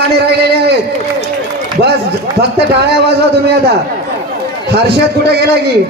गाणे राहिलेले आहेत. बस फक्त टाळ्या वाजवा तुम्ही आता. हर्षद कुठे गेला की?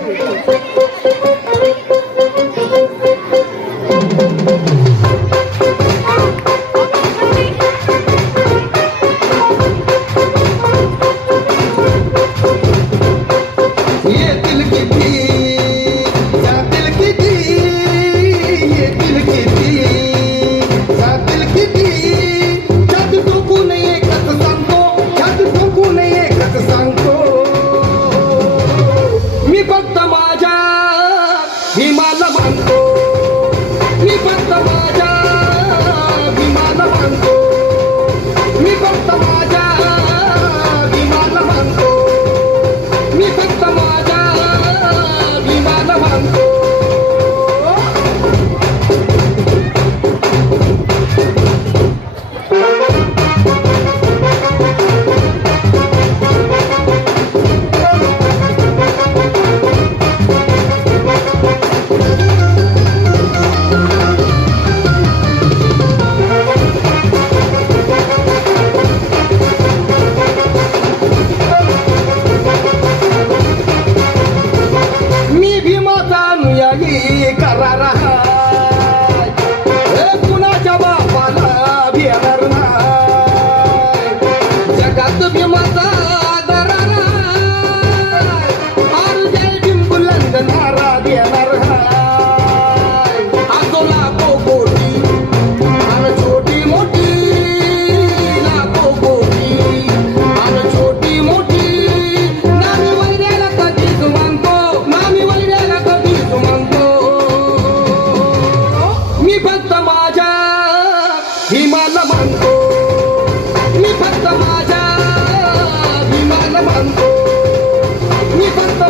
मी फक्त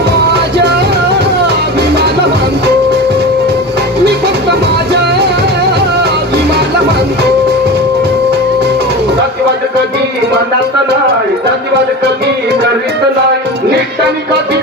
मी जातीवाद कधी मनात नाही जातीवाद कधी करीत नाही. निष्ठानी कधी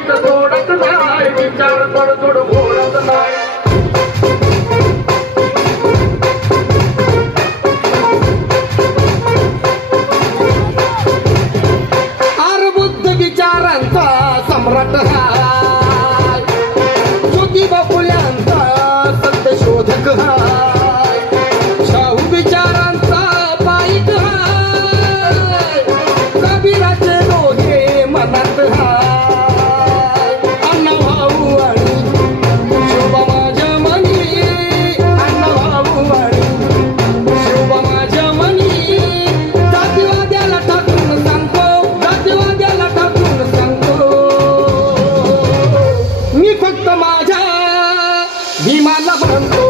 भीमाला म्हणतो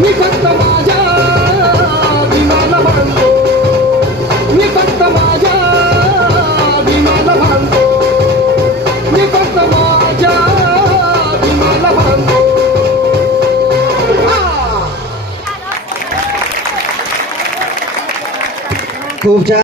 मी फक्त माझ्या भीमाला म्हणतो मी फक्त माझ्या भीमाला म्हणतो मी फक्त माझ्या भीमाला म्हणतो खूप छान.